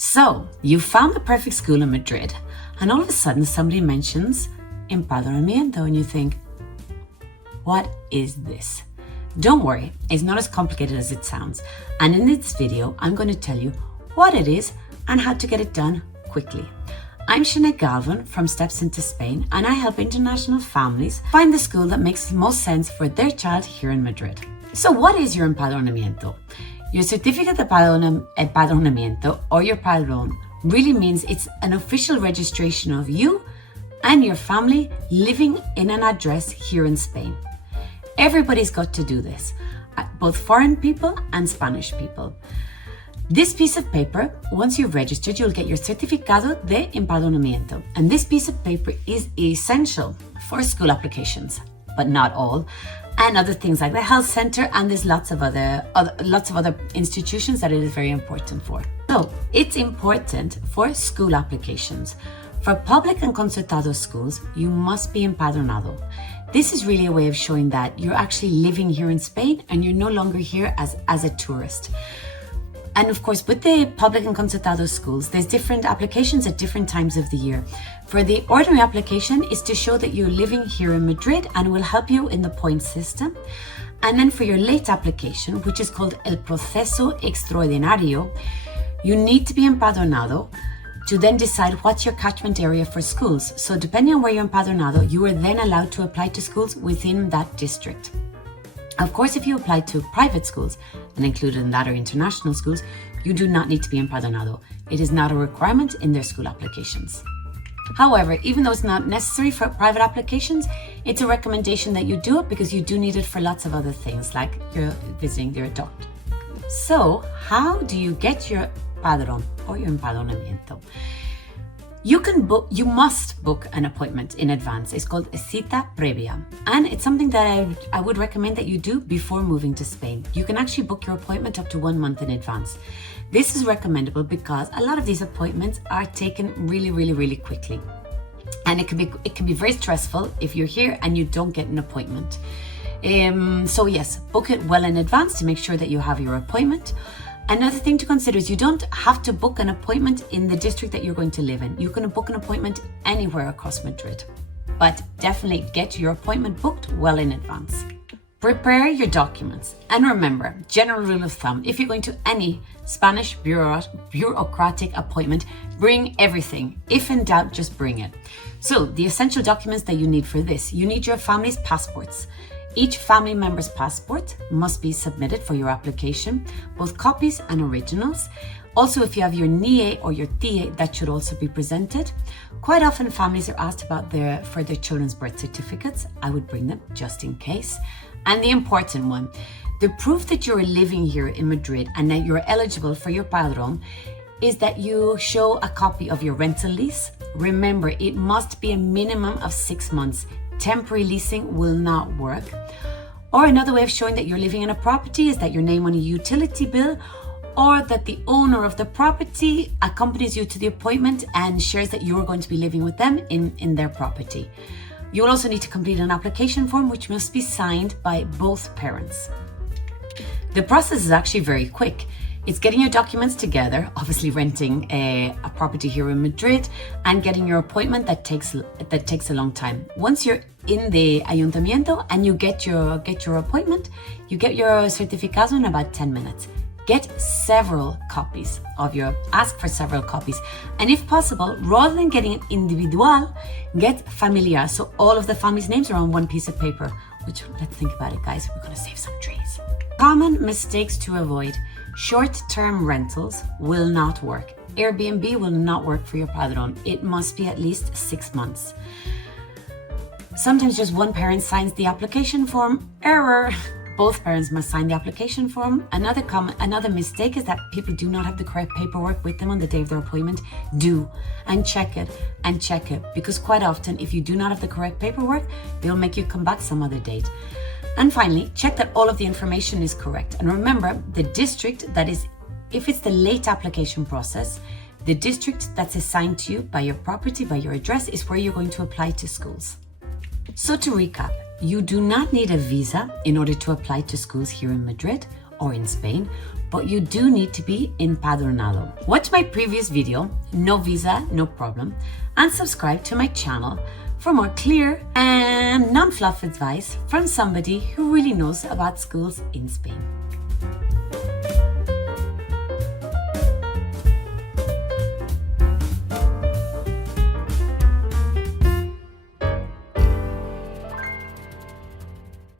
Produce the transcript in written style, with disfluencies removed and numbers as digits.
So, you found the perfect school in Madrid, and all of a sudden somebody mentions empadronamiento, and you think, what is this? Don't worry, it's not as complicated as it sounds. And in this video, I'm going to tell you what it is and how to get it done quickly. I'm Sinead Galvin from Steps into Spain, and I help international families find the school that makes the most sense for their child here in Madrid. So what is your empadronamiento? Your certificate de empadronamiento, or your padrón, really means it's an official registration of you and your family living in an address here in Spain. Everybody's got to do this, both foreign people and Spanish people. This piece of paper, once you've registered, you'll get your certificado de empadronamiento. And this piece of paper is essential for school applications, but not all, and other things like the health center, and there's lots of other institutions that it is very important for. So it's important for school applications. For public and concertado schools, you must be empadronado. This is really a way of showing that you're actually living here in Spain and you're no longer here as a tourist. And of course, with the public and concertado schools, there's different applications at different times of the year. For the ordinary application is to show that you're living here in Madrid and will help you in the point system. And then for your late application, which is called el proceso extraordinario, you need to be empadronado to then decide what's your catchment area for schools. So depending on where you're empadronado, you are then allowed to apply to schools within that district. Of course, if you apply to private schools, and included in that are international schools, you do not need to be empadronado. It is not a requirement in their school applications. However, even though it's not necessary for private applications, it's a recommendation that you do it because you do need it for lots of other things, like you're visiting your doctor. So, how do you get your padrón or your empadronamiento? You must book an appointment in advance. It's called a cita previa, and it's something that I would recommend that you do before moving to Spain. You can actually book your appointment up to 1 month in advance. This is recommendable because a lot of these appointments are taken really quickly, and it can be very stressful if you're here and you don't get an appointment. So yes, book it well in advance to make sure that you have your appointment. Another thing to consider is you don't have to book an appointment in the district that you're going to live in. You can book an appointment anywhere across Madrid, but definitely get your appointment booked well in advance. Prepare your documents. And remember, general rule of thumb, if you're going to any Spanish bureaucratic appointment, bring everything. If in doubt, just bring it. So the essential documents that you need for this, you need your family's passports. Each family member's passport must be submitted for your application, both copies and originals. Also, if you have your NIE or your TIE, that should also be presented. Quite often families are asked about their children's birth certificates. I would bring them just in case. And the important one, the proof that you're living here in Madrid and that you're eligible for your padrón is that you show a copy of your rental lease. Remember, it must be a minimum of 6 months. Temporary leasing will not work. Or another way of showing that you're living in a property is that your name on a utility bill, or that the owner of the property accompanies you to the appointment and shares that you are going to be living with them in their property. You will also need to complete an application form which must be signed by both parents. The process is actually very quick. It's getting your documents together, obviously renting a property here in Madrid, and getting your appointment that takes a long time. Once you're in the ayuntamiento and you get your appointment, you get your certificado in about 10 minutes. Ask for several copies. And if possible, rather than getting it individual, get familiar. So all of the family's names are on one piece of paper, which, let's think about it, guys. We're gonna save some trees. Common mistakes to avoid. Short-term rentals will not work. Airbnb will not work for your padrón. It must be at least 6 months. Sometimes just one parent signs the application form. Error. Both parents must sign the application form. Another mistake is that people do not have the correct paperwork with them on the day of their appointment. Do, and check it, because quite often if you do not have the correct paperwork, they'll make you come back some other date. And finally, check that all of the information is correct. And remember, the district that is, if it's the late application process, the district that's assigned to you by your property, by your address, is where you're going to apply to schools. So to recap, you do not need a visa in order to apply to schools here in Madrid. or in Spain, but you do need to be empadronado. Watch my previous video, no visa, no problem, and subscribe to my channel for more clear and non-fluff advice from somebody who really knows about schools in Spain.